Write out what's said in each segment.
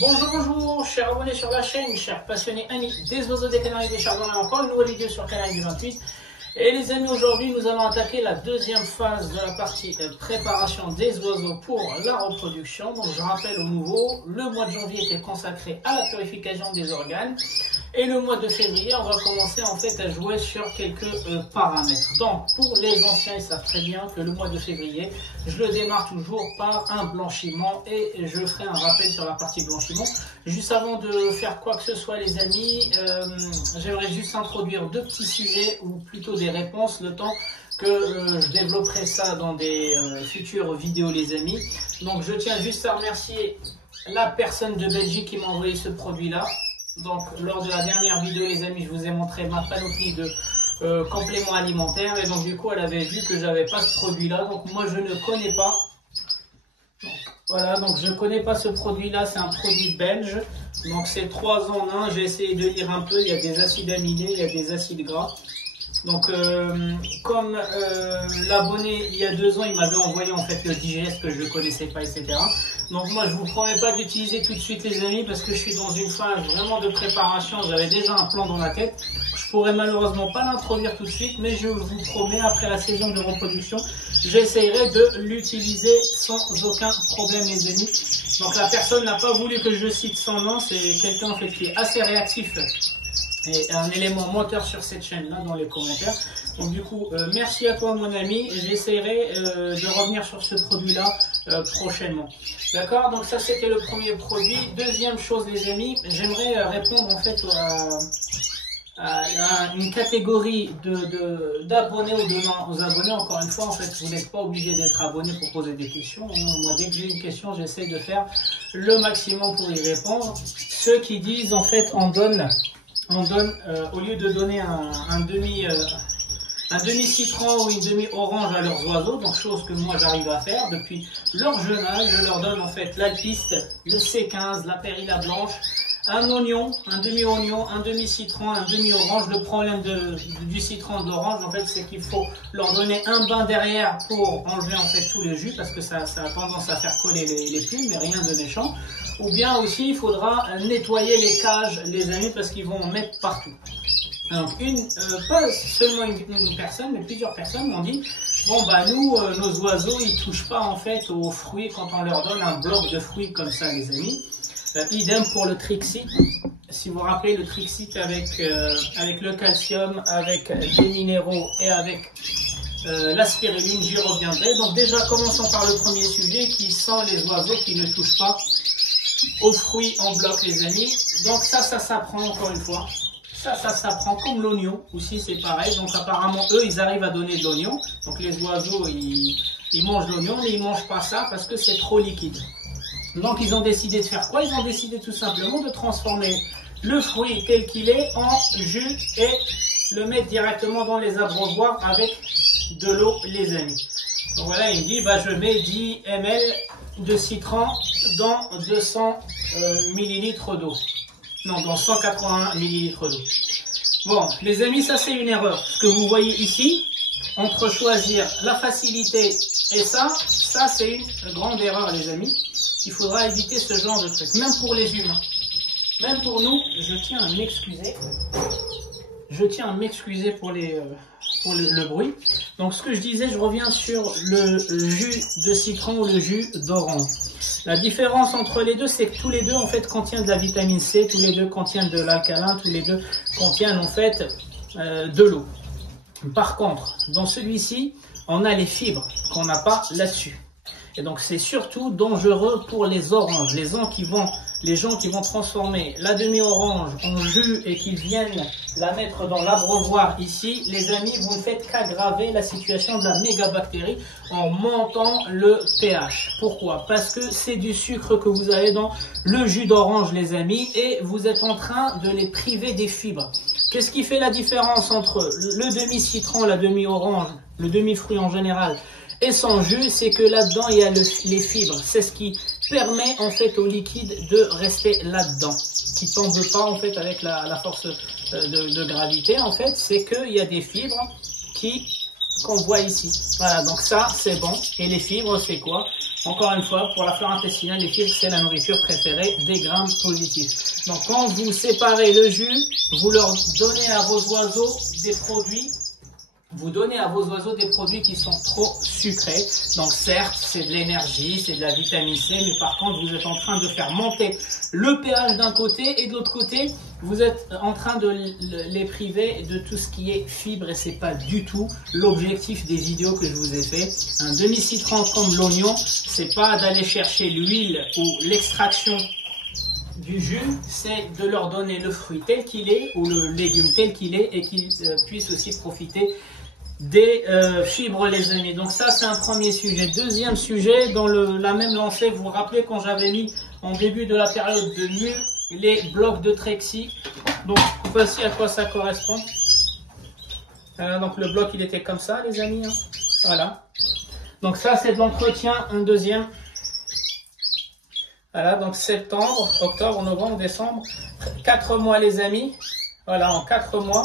Bonjour, bonjour, chers abonnés sur la chaîne, chers passionnés amis des oiseaux des Canaries des Chardons, encore une nouvelle vidéo sur Canaries du 28. Et les amis, aujourd'hui nous allons attaquer la deuxième phase de la partie préparation des oiseaux pour la reproduction. Donc je rappelle au nouveau, le mois de janvier était consacré à la purification des organes. Et le mois de février, on va commencer en fait à jouer sur quelques paramètres. Donc pour les anciens, ils savent très bien que le mois de février, je le démarre toujours par un blanchiment et je ferai un rappel sur la partie blanchiment. Juste avant de faire quoi que ce soit les amis, j'aimerais juste introduire deux petits sujets ou plutôt des réponses, le temps que je développerai ça dans des futures vidéos les amis. Donc je tiens juste à remercier la personne de Belgique qui m'a envoyé ce produit là. Donc lors de la dernière vidéo les amis, je vous ai montré ma panoplie de compléments alimentaires et donc du coup elle avait vu que j'avais pas ce produit là, donc moi je ne connais pas. Donc, voilà, donc je connais pas ce produit là, c'est un produit belge, donc c'est 3 en 1, j'ai essayé de lire un peu, il y a des acides aminés, il y a des acides gras. Donc comme l'abonné il y a 2 ans il m'avait envoyé en fait le digeste que je ne connaissais pas, etc. Donc moi je vous promets pas d'utiliser tout de suite les amis parce que je suis dans une phase vraiment de préparation, j'avais déjà un plan dans la tête. Je pourrais malheureusement pas l'introduire tout de suite, mais je vous promets après la saison de reproduction, j'essayerai de l'utiliser sans aucun problème les amis. Donc la personne n'a pas voulu que je cite son nom, c'est quelqu'un en fait qui est assez réactif et un élément moteur sur cette chaîne là dans les commentaires. Donc du coup merci à toi mon ami, j'essaierai de revenir sur ce produit là prochainement. D'accord, donc ça c'était le premier produit. Deuxième chose les amis, j'aimerais répondre en fait à une catégorie d'abonnés aux abonnés. Encore une fois en fait vous n'êtes pas obligé d'être abonné pour poser des questions. Moi dès que j'ai une question j'essaie de faire le maximum pour y répondre. Ceux qui disent en fait on donne au lieu de donner un demi citron ou une demi orange à leurs oiseaux, donc chose que moi j'arrive à faire depuis leur jeune âge, je leur donne en fait l'alpiste, le C15, la périlla blanche, un oignon, un demi oignon, un demi citron, un demi orange. Le problème du citron et de l'orange en fait c'est qu'il faut leur donner un bain derrière pour enlever en fait tout le jus parce que ça a tendance à faire coller les plumes, mais rien de méchant. Ou bien aussi il faudra nettoyer les cages les amis parce qu'ils vont en mettre partout. Donc pas seulement une personne mais plusieurs personnes m'ont dit bon bah nous nos oiseaux ils touchent pas en fait aux fruits quand on leur donne un bloc de fruits comme ça les amis. Idem pour le Trixie. Si vous vous rappelez le Trixie avec le calcium, avec des minéraux et avec la spiruline, j'y reviendrai. Donc déjà commençons par le premier sujet qui sont les oiseaux qui ne touchent pas aux fruits en bloc les amis. Donc ça s'apprend encore une fois. Ça s'apprend comme l'oignon aussi c'est pareil. Donc apparemment eux ils arrivent à donner de l'oignon. Donc les oiseaux ils mangent l'oignon mais ils mangent pas ça parce que c'est trop liquide. Donc ils ont décidé de faire quoi? Ils ont décidé tout simplement de transformer le fruit tel qu'il est en jus et le mettre directement dans les abreuvoirs avec de l'eau les amis. Donc voilà, il me dit bah je mets 10 ml de citron dans 200 ml d'eau. Non, dans 180 ml d'eau. Bon les amis, ça c'est une erreur. Ce que vous voyez ici, entre choisir la facilité et ça c'est une grande erreur les amis. Il faudra éviter ce genre de truc, même pour les humains. Même pour nous, je tiens à m'excuser. Je tiens à m'excuser pour le bruit. Donc ce que je disais, je reviens sur le jus de citron ou le jus d'orange. La différence entre les deux, c'est que tous les deux en fait contiennent de la vitamine C, tous les deux contiennent de l'alcalin, tous les deux contiennent en fait de l'eau. Par contre, dans celui-ci, on a les fibres qu'on n'a pas là-dessus. Et donc c'est surtout dangereux pour les oranges. Les gens qui vont transformer la demi-orange en jus et qui viennent la mettre dans l'abreuvoir ici, les amis, vous ne faites qu'aggraver la situation de la mégabactérie en montant le pH. Pourquoi? Parce que c'est du sucre que vous avez dans le jus d'orange les amis et vous êtes en train de les priver des fibres. Qu'est-ce qui fait la différence entre le demi-citron, la demi-orange, le demi-fruit en général et son jus? C'est que là-dedans il y a les fibres. C'est ce qui permet en fait au liquide de rester là-dedans, qui tombe pas en fait avec la force de gravité en fait. C'est qu'il y a des fibres qu'on voit ici. Voilà, donc ça c'est bon. Et les fibres c'est quoi? Encore une fois, pour la flore intestinale, les fibres, c'est la nourriture préférée des grammes positifs. Donc quand vous séparez le jus, vous leur donnez à vos oiseaux des produits. Vous donnez à vos oiseaux des produits qui sont trop sucrés. Donc certes, c'est de l'énergie, c'est de la vitamine C, mais par contre, vous êtes en train de faire monter le pH d'un côté et de l'autre côté, vous êtes en train de les priver de tout ce qui est fibres et c'est pas du tout l'objectif des vidéos que je vous ai fait. Un demi-citron comme l'oignon, c'est pas d'aller chercher l'huile ou l'extraction du jus, c'est de leur donner le fruit tel qu'il est ou le légume tel qu'il est et qu'ils puissent aussi profiter des fibres, les amis. Donc ça, c'est un premier sujet. Deuxième sujet, dans la même lancée, vous vous rappelez quand j'avais mis en début de la période de mue les blocs de Trexi. Donc voici à quoi ça correspond. Donc le bloc, il était comme ça, les amis. Hein. Voilà. Donc ça, c'est de l'entretien, un deuxième. Voilà, donc septembre, octobre, novembre, décembre, 4 mois les amis. Voilà, en 4 mois,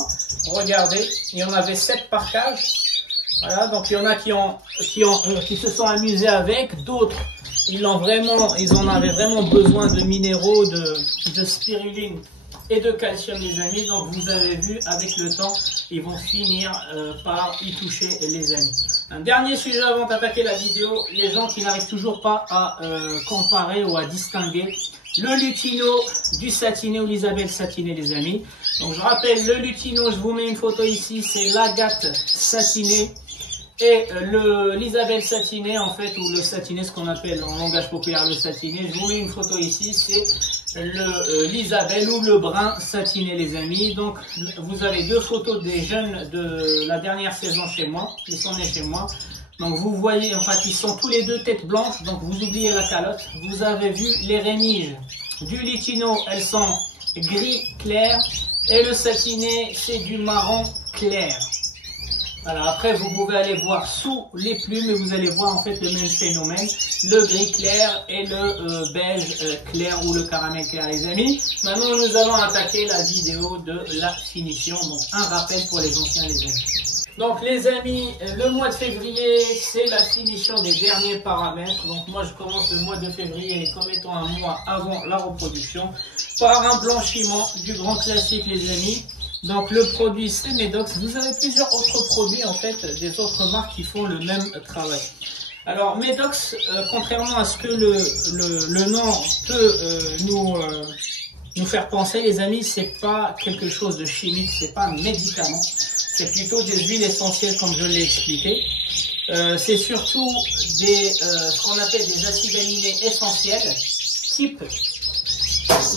regardez, il y en avait 7 par cage. Voilà, donc il y en a qui se sont amusés avec, d'autres, ils en avaient vraiment besoin de minéraux, de spiruline et de calcium les amis. Donc vous avez vu, avec le temps, ils vont finir par y toucher les amis. Un dernier sujet avant d'attaquer la vidéo, les gens qui n'arrivent toujours pas à comparer ou à distinguer le lutino du satiné ou l'Isabelle satinée les amis. Donc je rappelle, le lutino, je vous mets une photo ici, c'est l'agate satinée. Et l'Isabelle satinée en fait, ou le satiné, ce qu'on appelle en langage populaire le satiné, je vous mets une photo ici, c'est l'Isabelle ou le brun satiné les amis. Donc vous avez 2 photos des jeunes de la dernière saison chez moi, ils sont nés chez moi. Donc vous voyez, en fait, ils sont tous les 2 têtes blanches, donc vous oubliez la calotte. Vous avez vu les rémiges du lutino, elles sont gris clair, et le satiné, c'est du marron clair. Voilà, après vous pouvez aller voir sous les plumes et vous allez voir en fait le même phénomène, le gris clair et le beige clair ou le caramel clair les amis. Maintenant nous allons attaquer la vidéo de la finition, donc un rappel pour les anciens les amis. Donc les amis, le mois de février c'est la finition des derniers paramètres, donc moi je commence le mois de février comme étant un mois avant la reproduction par un blanchiment du grand classique les amis. Donc le produit c'est Medox. Vous avez plusieurs autres produits en fait, des autres marques qui font le même travail. Alors Medox, contrairement à ce que le nom peut nous faire penser les amis, c'est pas quelque chose de chimique, c'est pas un médicament, c'est plutôt des huiles essentielles comme je l'ai expliqué. C'est surtout ce qu'on appelle des acides aminés essentiels, type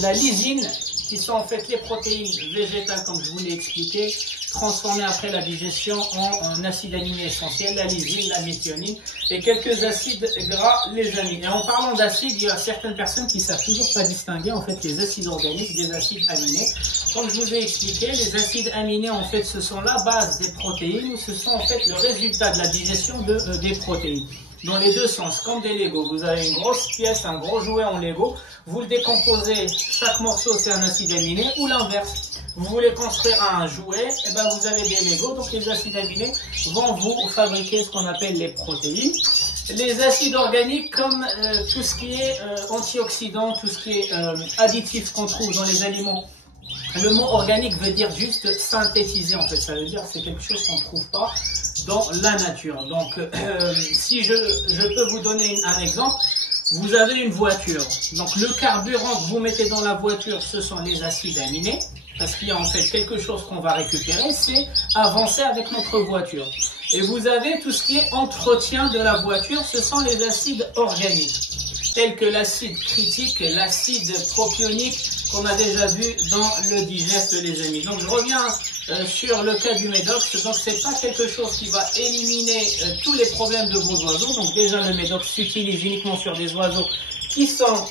la lysine, qui sont en fait les protéines végétales comme je vous l'ai expliqué, transformées après la digestion en acides aminés essentiels, la lysine, la méthionine et quelques acides gras les amis. Et en parlant d'acides, il y a certaines personnes qui ne savent toujours pas distinguer en fait les acides organiques des acides aminés. Comme je vous ai expliqué, les acides aminés en fait ce sont la base des protéines ou ce sont en fait le résultat de la digestion des protéines. Dans les deux sens, comme des Lego, vous avez une grosse pièce, un gros jouet en Lego, vous le décomposez, chaque morceau c'est un acide aminé, ou l'inverse. Vous voulez construire un jouet, et ben vous avez des Lego, donc les acides aminés vont vous fabriquer ce qu'on appelle les protéines. Les acides organiques, comme tout ce qui est antioxydant, tout ce qui est additif qu'on trouve dans les aliments. Le mot organique veut dire juste synthétiser, en fait, ça veut dire que c'est quelque chose qu'on ne trouve pas dans la nature. Donc, si je peux vous donner un exemple, vous avez une voiture. Donc, le carburant que vous mettez dans la voiture, ce sont les acides aminés, parce qu'il y a en fait quelque chose qu'on va récupérer, c'est avancer avec notre voiture. Et vous avez tout ce qui est entretien de la voiture, ce sont les acides organiques, tels que l'acide critique, l'acide propionique, qu'on a déjà vu dans le digeste les amis. Donc je reviens sur le cas du Medox. Donc c'est pas quelque chose qui va éliminer tous les problèmes de vos oiseaux. Donc déjà le Medox s'utilise uniquement sur des oiseaux qui sont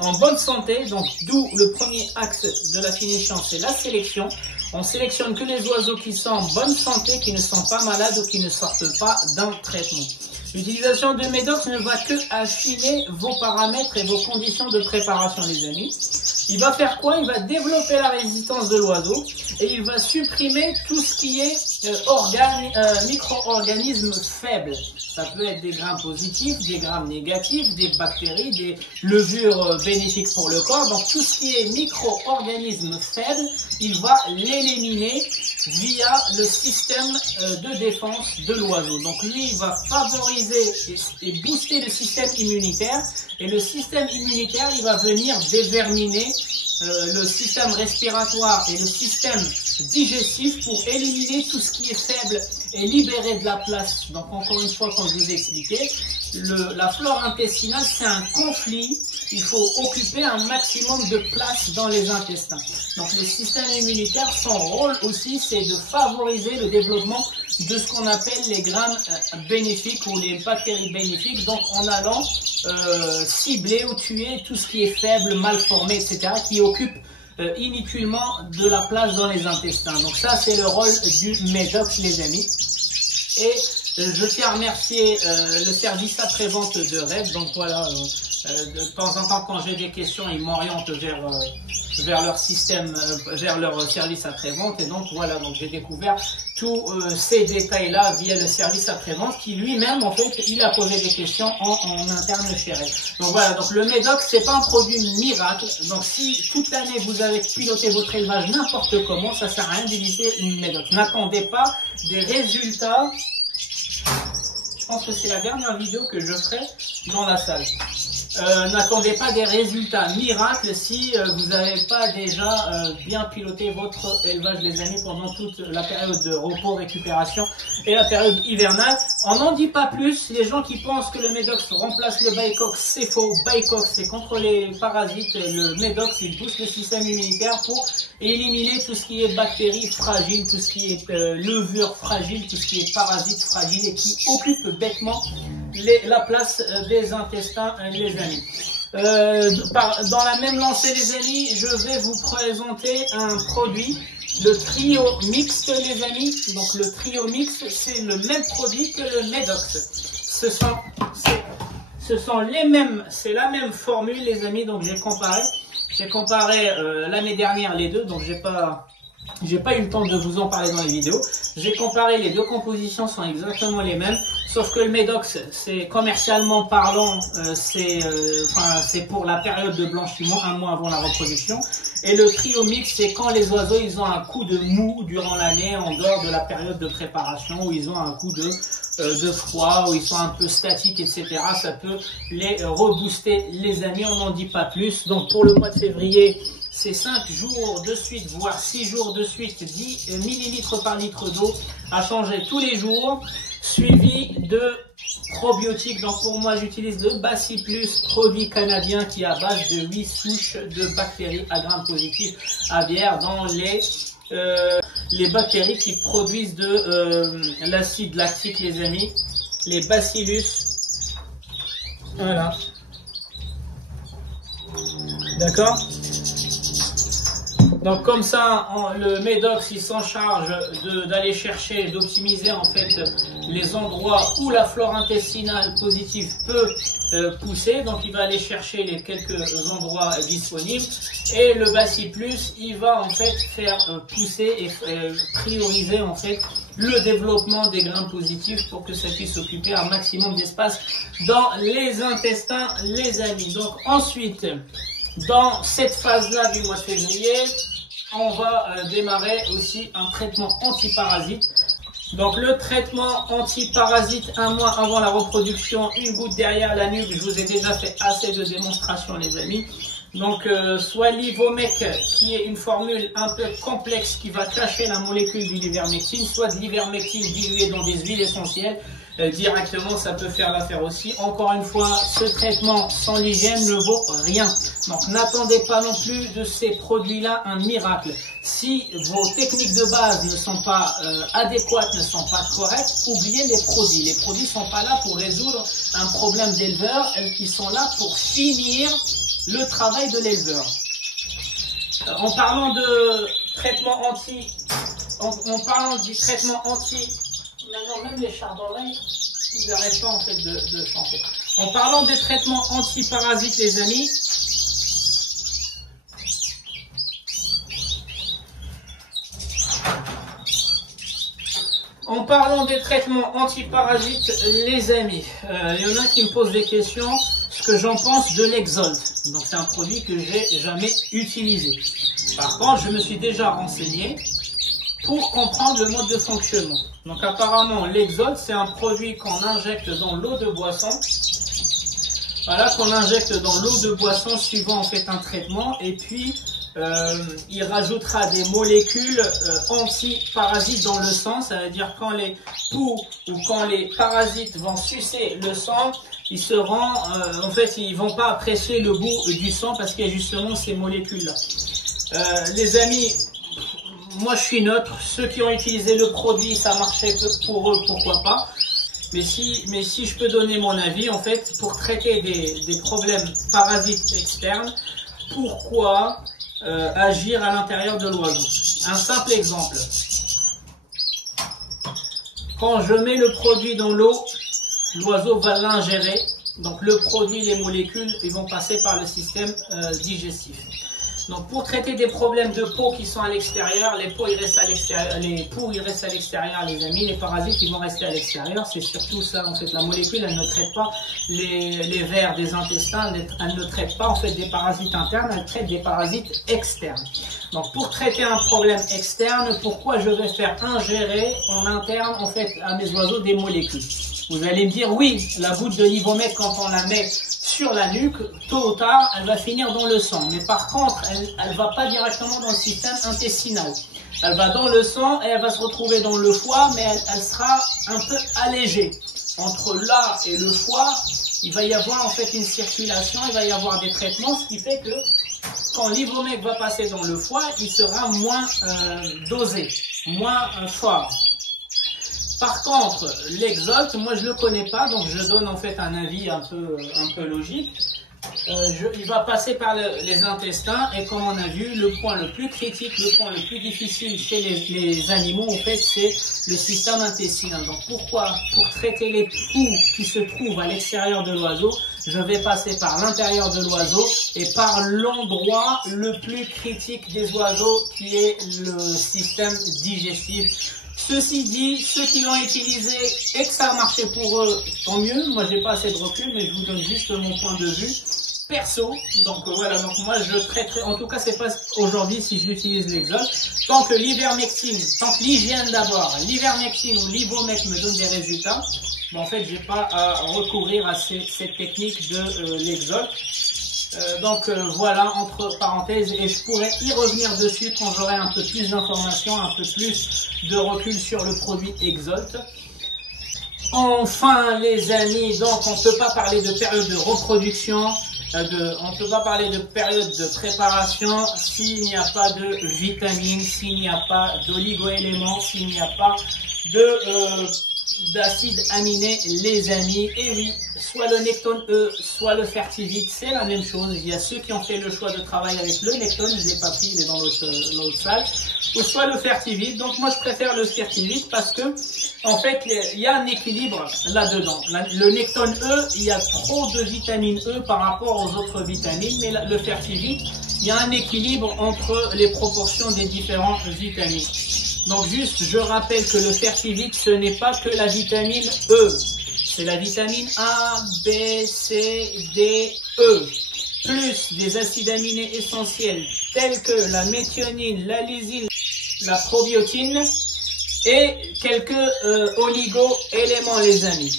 en bonne santé. Donc d'où le premier axe de la finition, c'est la sélection. On sélectionne que les oiseaux qui sont en bonne santé, qui ne sont pas malades ou qui ne sortent pas d'un traitement. L'utilisation de Medox ne va que affiner vos paramètres et vos conditions de préparation les amis. il va faire quoi? Il va développer la résistance de l'oiseau et il va supprimer tout ce qui est micro-organismes faibles. Ça peut être des grains positifs, des grains négatifs, des bactéries, des levures bénéfiques pour le corps. Donc tout ce qui est micro-organismes faibles, il va l'éliminer via le système de défense de l'oiseau. Donc lui, il va favoriser et booster le système immunitaire. Et le système immunitaire, il va venir déverminer le système respiratoire et le système digestif pour éliminer tout ce qui est faible et libérer de la place. Donc encore une fois, comme je vous ai expliqué, la flore intestinale, c'est un conflit. Il faut occuper un maximum de place dans les intestins. Donc le système immunitaire, son rôle aussi, c'est de favoriser le développement de ce qu'on appelle les graines bénéfiques ou les bactéries bénéfiques, donc en allant cibler ou tuer tout ce qui est faible, mal formé, etc., qui occupe inutilement de la place dans les intestins. Donc ça, c'est le rôle du médoc, les amis. Et je tiens à remercier le service après-vente de RED. Donc voilà, de temps en temps, quand j'ai des questions, ils m'orientent vers leur système, vers leur service après-vente. Et donc voilà, donc j'ai découvert tous ces détails-là via le service après-vente qui lui-même, en fait, il a posé des questions en interne chez RED. Donc voilà, donc le médoc, c'est pas un produit miracle. Donc si toute l'année vous avez piloté votre élevage n'importe comment, ça sert à rien d'utiliser une médoc. N'attendez pas des résultats. Je pense que c'est la dernière vidéo que je ferai dans la salle. N'attendez pas des résultats miracles si vous n'avez pas déjà bien piloté votre élevage, les amis, pendant toute la période de repos, récupération et la période hivernale. On n'en dit pas plus. Les gens qui pensent que le Medox remplace le Biocox, c'est faux. Biocox, c'est contre les parasites. Le Medox, il booste le système immunitaire pour éliminer tout ce qui est bactéries fragiles, tout ce qui est levures fragiles, tout ce qui est parasites fragiles et qui occupe bêtement la place des intestins, les amis. Dans la même lancée, les amis, je vais vous présenter un produit, le trio mixte, les amis. Donc le trio mixte, c'est le même produit que le Medox. Ce sont les mêmes, c'est la même formule, les amis. Donc j'ai comparé l'année dernière les deux, donc j'ai pas eu le temps de vous en parler dans les vidéos. J'ai comparé les deux compositions, sont exactement les mêmes, sauf que le Medox, c'est commercialement parlant, c'est pour la période de blanchiment, un mois avant la reproduction. Et le trio mix, c'est quand les oiseaux, ils ont un coup de mou durant l'année, en dehors de la période de préparation, où ils ont un coup de froid, où ils sont un peu statiques, etc. Ça peut les rebooster, les amis, on n'en dit pas plus. Donc pour le mois de février, c'est 5 jours de suite, voire 6 jours de suite, 10 millilitres par litre d'eau à changer tous les jours, suivi de probiotiques. Donc pour moi, j'utilise le Bacillus, produit canadien qui est à base de 8 souches de bactéries à gram positif aviaires dans les bactéries qui produisent de l'acide lactique, les amis, les Bacillus. Voilà. D'accord? Donc comme ça, le Medox, il s'en charge d'aller chercher, d'optimiser en fait les endroits où la flore intestinale positive peut pousser. Donc il va aller chercher les quelques endroits disponibles. Et le Bacillus, il va en fait faire pousser et prioriser en fait le développement des grains positifs pour que ça puisse occuper un maximum d'espace dans les intestins, les amis. Donc ensuite, dans cette phase-là du mois de février, on va démarrer aussi un traitement antiparasite. Donc le traitement antiparasite un mois avant la reproduction, une goutte derrière la nuque. Je vous ai déjà fait assez de démonstrations, les amis. Donc soit l'Ivomec, qui est une formule un peu complexe qui va cacher la molécule de l'ivermectine, soit de l'ivermectine diluée dans des huiles essentielles. Directement, ça peut faire l'affaire aussi. Encore une fois, ce traitement sans l'hygiène ne vaut rien. Donc n'attendez pas non plus de ces produits-là un miracle. Si vos techniques de base ne sont pas adéquates, ne sont pas correctes, oubliez les produits. Les produits sont pas là pour résoudre un problème d'éleveur, ils sont là pour finir le travail de l'éleveur. En parlant de traitement maintenant même les chardonnays, ils n'arrêtent pas en fait de chanter. En parlant des traitements antiparasites, les amis, en parlant des traitements antiparasites, les amis, il y en a qui me posent des questions, ce que j'en pense de l'Exolt. Donc c'est un produit que j'ai jamais utilisé. Par contre, je me suis déjà renseigné pour comprendre le mode de fonctionnement. Donc apparemment, l'Exolt, c'est un produit qu'on injecte dans l'eau de boisson. Voilà, qu'on injecte dans l'eau de boisson suivant en fait un traitement, et puis il rajoutera des molécules anti-parasites dans le sang. Ça veut dire quand les poux ou quand les parasites vont sucer le sang, ils seront, en fait, ils vont pas apprécier le goût du sang parce qu'il y a justement ces molécules-là. Les amis, moi je suis neutre. Ceux qui ont utilisé le produit, ça marchait pour eux, pourquoi pas. Mais si je peux donner mon avis, en fait, pour traiter des problèmes parasites externes, pourquoi agir à l'intérieur de l'oiseau? Un simple exemple. Quand je mets le produit dans l'eau, l'oiseau va l'ingérer. Donc le produit, les molécules, ils vont passer par le système digestif. Donc pour traiter des problèmes de peau qui sont à l'extérieur, les poux ils restent à l'extérieur, les amis, les parasites ils vont rester à l'extérieur. C'est surtout ça en fait. La molécule elle ne traite pas les vers des intestins, elle ne traite pas en fait des parasites internes, elle traite des parasites externes. Donc pour traiter un problème externe, pourquoi je vais faire ingérer en interne en fait à mes oiseaux des molécules? Vous allez me dire oui, la goutte de Livomec quand on la met sur la nuque, tôt ou tard, elle va finir dans le sang. Mais par contre, elle ne va pas directement dans le système intestinal. Elle va dans le sang et elle va se retrouver dans le foie, mais elle sera un peu allégée. Entre là et le foie, il va y avoir en fait une circulation, il va y avoir des traitements, ce qui fait que quand l'Ivomec va passer dans le foie, il sera moins dosé, moins fort. Par contre, l'Exolt, moi je le connais pas, donc je donne en fait un avis un peu logique. Il va passer par les intestins et comme on a vu, le point le plus critique, le point le plus difficile chez les animaux, en fait, c'est le système intestinal. Donc pourquoi? Pour traiter les poux qui se trouvent à l'extérieur de l'oiseau, je vais passer par l'intérieur de l'oiseau et par l'endroit le plus critique des oiseaux qui est le système digestif. Ceci dit, ceux qui l'ont utilisé et que ça a marché pour eux, tant mieux. Moi, j'ai pas assez de recul, mais je vous donne juste mon point de vue perso. Donc voilà, donc moi je traiterai, en tout cas c'est pas aujourd'hui si j'utilise l'Exolt. Tant que l'ivermectine, tant que l'hygiène d'abord, l'ivermectine ou l'Ivomec me donne des résultats, bon, en fait j'ai pas à recourir à cette technique de l'Exolt. Donc voilà, entre parenthèses, et je pourrais y revenir dessus quand j'aurai un peu plus d'informations, un peu plus de recul sur le produit Exolt. Enfin les amis, donc on ne peut pas parler de période de reproduction, on ne peut pas parler de période de préparation s'il n'y a pas de vitamines, s'il n'y a pas d'oligo-éléments, s'il n'y a pas d'acides aminés, les amis. Et oui, soit le Nectone E, soit le Fertivit, c'est la même chose. Il y a ceux qui ont fait le choix de travailler avec le Nectone, je ne l'ai pas pris, il est dans l'autre salle, ou soit le Fertivit. Donc moi je préfère le Fertivit parce que en fait il y a un équilibre là-dedans. Le Nectone E, il y a trop de vitamine E par rapport aux autres vitamines, mais le Fertivit, il y a un équilibre entre les proportions des différentes vitamines. Donc juste, je rappelle que le Fertivit, ce n'est pas que la vitamine E. C'est la vitamine A, B, C, D, E. Plus des acides aminés essentiels tels que la méthionine, la lysine, la probiotine et quelques oligo-éléments, les amis.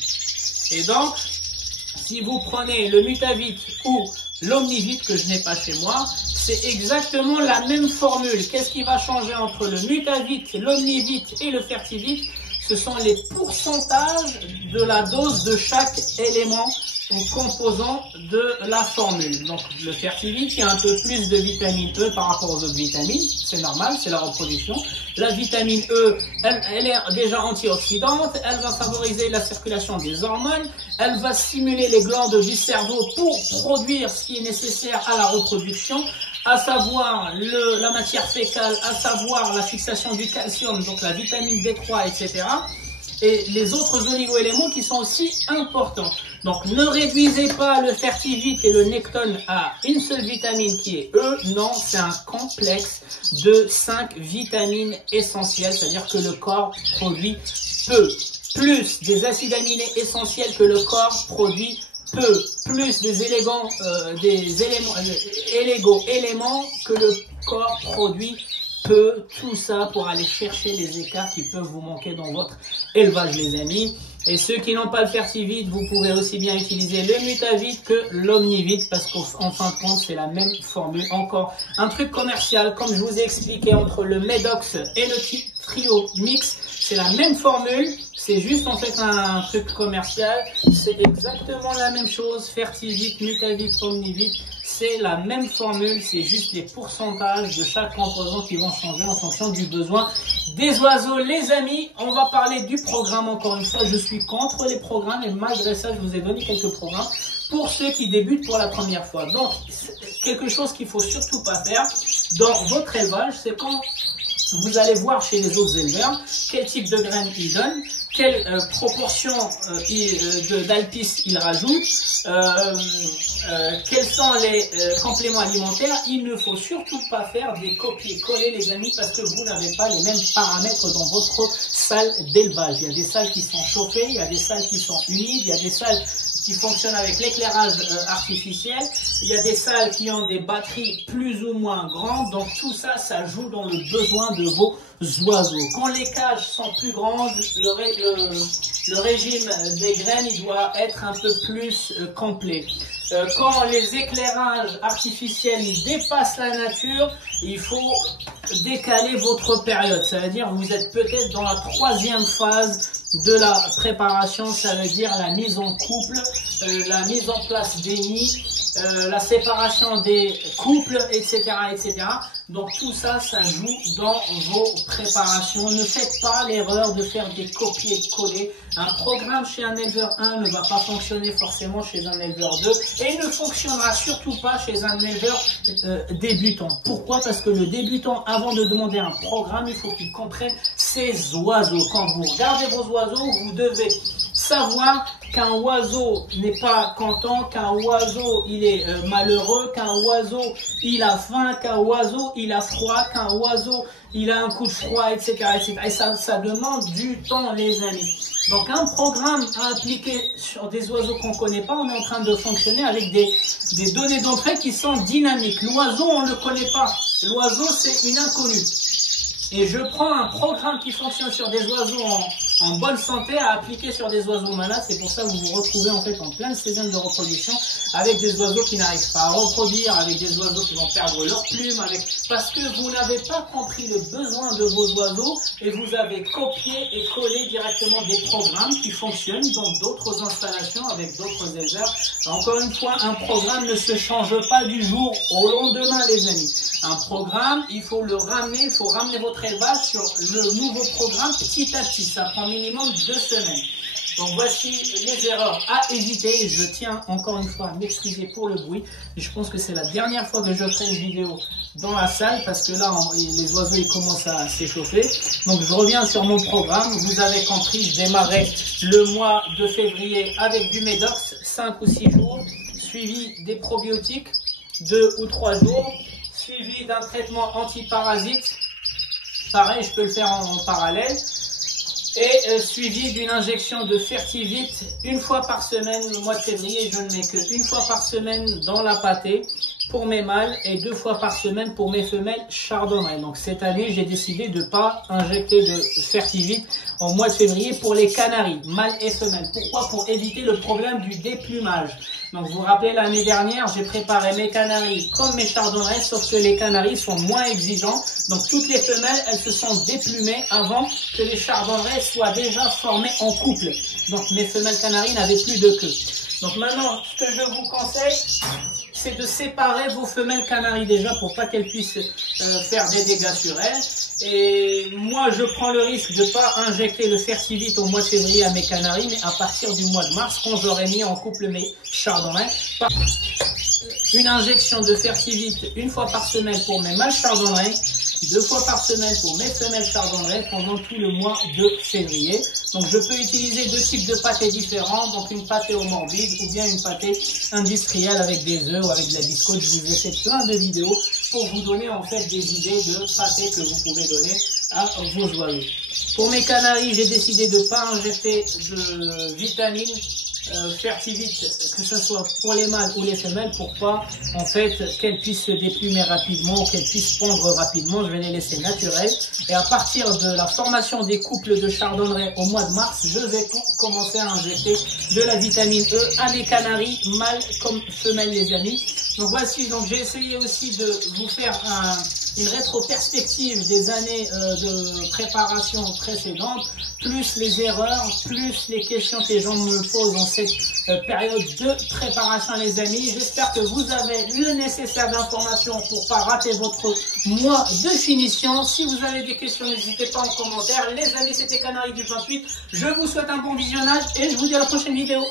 Et donc, si vous prenez le Mutavit ou l'Omnivit que je n'ai pas chez moi, c'est exactement la même formule. Qu'est-ce qui va changer entre le Mutavit, l'Omnivit et le Fertivit? Ce sont les pourcentages de la dose de chaque élément ou composant de la formule. Donc le Fertivit, il y a un peu plus de vitamine E par rapport aux autres vitamines, c'est normal, c'est la reproduction. La vitamine E, elle est déjà antioxydante, elle va favoriser la circulation des hormones, elle va stimuler les glandes du cerveau pour produire ce qui est nécessaire à la reproduction, à savoir la matière fécale, à savoir la fixation du calcium, donc la vitamine D3, etc. Et les autres oligo-éléments qui sont aussi importants. Donc ne réduisez pas le Fertivit et le Nectone à une seule vitamine qui est E. Non, c'est un complexe de 5 vitamines essentielles, c'est-à-dire que le corps produit peu, plus des acides aminés essentiels que le corps produit peu, plus des éléments que le corps produit peu, tout ça pour aller chercher les écarts qui peuvent vous manquer dans votre élevage, les amis. Et ceux qui n'ont pas le Fertivite, vous pouvez aussi bien utiliser le Mutavite que l'Omnivite, parce qu'en fin de compte, c'est la même formule. Encore un truc commercial, comme je vous ai expliqué, entre le Medox et le Trio Mix, c'est la même formule. C'est juste en fait un truc commercial, c'est exactement la même chose, Fertivite, Mutavite, Omnivite, c'est la même formule, c'est juste les pourcentages de chaque composant qui vont changer en fonction du besoin des oiseaux. Les amis, on va parler du programme encore une fois, je suis contre les programmes et malgré ça, je vous ai donné quelques programmes pour ceux qui débutent pour la première fois. Donc, quelque chose qu'il faut surtout pas faire dans votre élevage, c'est quand vous allez voir chez les autres éleveurs quel type de graines ils donnent, quelle proportion d'alpis ils rajoutent, quels sont les compléments alimentaires. Il ne faut surtout pas faire des copier-coller, les amis, parce que vous n'avez pas les mêmes paramètres dans votre salle d'élevage. Il y a des salles qui sont chauffées, il y a des salles qui sont humides, il y a des salles qui fonctionnent avec l'éclairage artificiel, il y a des salles qui ont des batteries plus ou moins grandes, donc tout ça, ça joue dans le besoin de vos oiseaux. Quand les cages sont plus grandes, le régime des graines, il doit être un peu plus complet. Quand les éclairages artificiels ils dépassent la nature, il faut décaler votre période. Ça veut dire vous êtes peut-être dans la troisième phase de la préparation, ça veut dire la mise en couple, la mise en place des nids, la séparation des couples, etc., etc. Donc tout ça, ça joue dans vos préparations. Ne faites pas l'erreur de faire des copier-coller. Un programme chez un éleveur 1 ne va pas fonctionner forcément chez un éleveur 2 et ne fonctionnera surtout pas chez un éleveur débutant. Pourquoi? Parce que le débutant, avant de demander un programme, il faut qu'il comprenne ses oiseaux. Quand vous regardez vos oiseaux, vous devez savoir qu'un oiseau n'est pas content, qu'un oiseau il est malheureux, qu'un oiseau il a faim, qu'un oiseau il a froid, qu'un oiseau il a un coup de froid, etc. etc. Et ça demande du temps, les amis. Donc un programme à appliquer sur des oiseaux qu'on ne connaît pas, on est en train de fonctionner avec des données d'entrée qui sont dynamiques. L'oiseau, on ne le connaît pas. L'oiseau, c'est une inconnue. Et je prends un programme qui fonctionne sur des oiseaux en bonne santé à appliquer sur des oiseaux malades. C'est pour ça que vous vous retrouvez en fait en pleine saison de reproduction avec des oiseaux qui n'arrivent pas à reproduire, avec des oiseaux qui vont perdre leurs plumes, parce que vous n'avez pas compris le besoin de vos oiseaux et vous avez copié et collé directement des programmes qui fonctionnent dans d'autres installations avec d'autres éleveurs. Encore une fois, un programme ne se change pas du jour au lendemain, les amis. Un programme, il faut le ramener, il faut ramener votre élevage sur le nouveau programme petit à petit. Ça prend minimum 2 semaines. Donc voici les erreurs à éviter. Je tiens encore une fois à m'excuser pour le bruit. Je pense que c'est la dernière fois que je ferai une vidéo dans la salle parce que là, les oiseaux ils commencent à s'échauffer. Donc je reviens sur mon programme. Vous avez compris, je démarrais le mois de février avec du Medox, 5 ou 6 jours, suivi des probiotiques, 2 ou 3 jours, suivi d'un traitement antiparasite. Pareil, je peux le faire en parallèle. Et suivi d'une injection de Fertivite une fois par semaine. Le mois de février, je ne mets que une fois par semaine dans la pâtée pour mes mâles et 2 fois par semaine pour mes femelles chardonnay. Donc cette année, j'ai décidé de ne pas injecter de Fertivite au mois de février pour les canaris, mâles et femelles. Pourquoi? Pour éviter le problème du déplumage. Donc vous vous rappelez, l'année dernière, j'ai préparé mes canaris comme mes chardonnays, sauf que les canaris sont moins exigeants. Donc toutes les femelles, elles se sont déplumées avant que les chardonnays soient déjà formés en couple. Donc mes femelles canaris n'avaient plus de queue. Donc maintenant, ce que je vous conseille, c'est de séparer vos femelles canaris déjà pour pas qu'elles puissent faire des dégâts sur elles. Et moi, je prends le risque de ne pas injecter le Fertivite au mois de février à mes canaris, mais à partir du mois de mars, quand j'aurai mis en couple mes chardonnays. Une injection de Fertivite une fois par semaine pour mes mâles chardonnays, 2 fois par semaine pour mes femelles chardonnay pendant tout le mois de février. Donc je peux utiliser 2 types de pâtés différents, donc une pâtée au morbide ou bien une pâtée industrielle avec des œufs ou avec de la biscotte. Je vous ai fait plein de vidéos pour vous donner en fait des idées de pâtés que vous pouvez donner à vos oiseaux. Pour mes canaris, j'ai décidé de ne pas injecter de vitamines fertilites, que ce soit pour les mâles ou les femelles, pour pas en fait qu'elles puissent se déplumer rapidement, qu'elles puissent pondre rapidement. Je vais les laisser naturelles. Et à partir de la formation des couples de chardonneret au mois de mars, je vais commencer à injecter de la vitamine E à mes canaris, mâles comme femelles, les amis. Donc voici, donc j'ai essayé aussi de vous faire une rétro-perspective des années de préparation précédentes, plus les erreurs, plus les questions que les gens me posent en cette période de préparation, les amis. J'espère que vous avez le nécessaire d'informations pour pas rater votre mois de finition. Si vous avez des questions, n'hésitez pas en commentaire. Les amis, c'était Canaris du 28. Je vous souhaite un bon visionnage et je vous dis à la prochaine vidéo.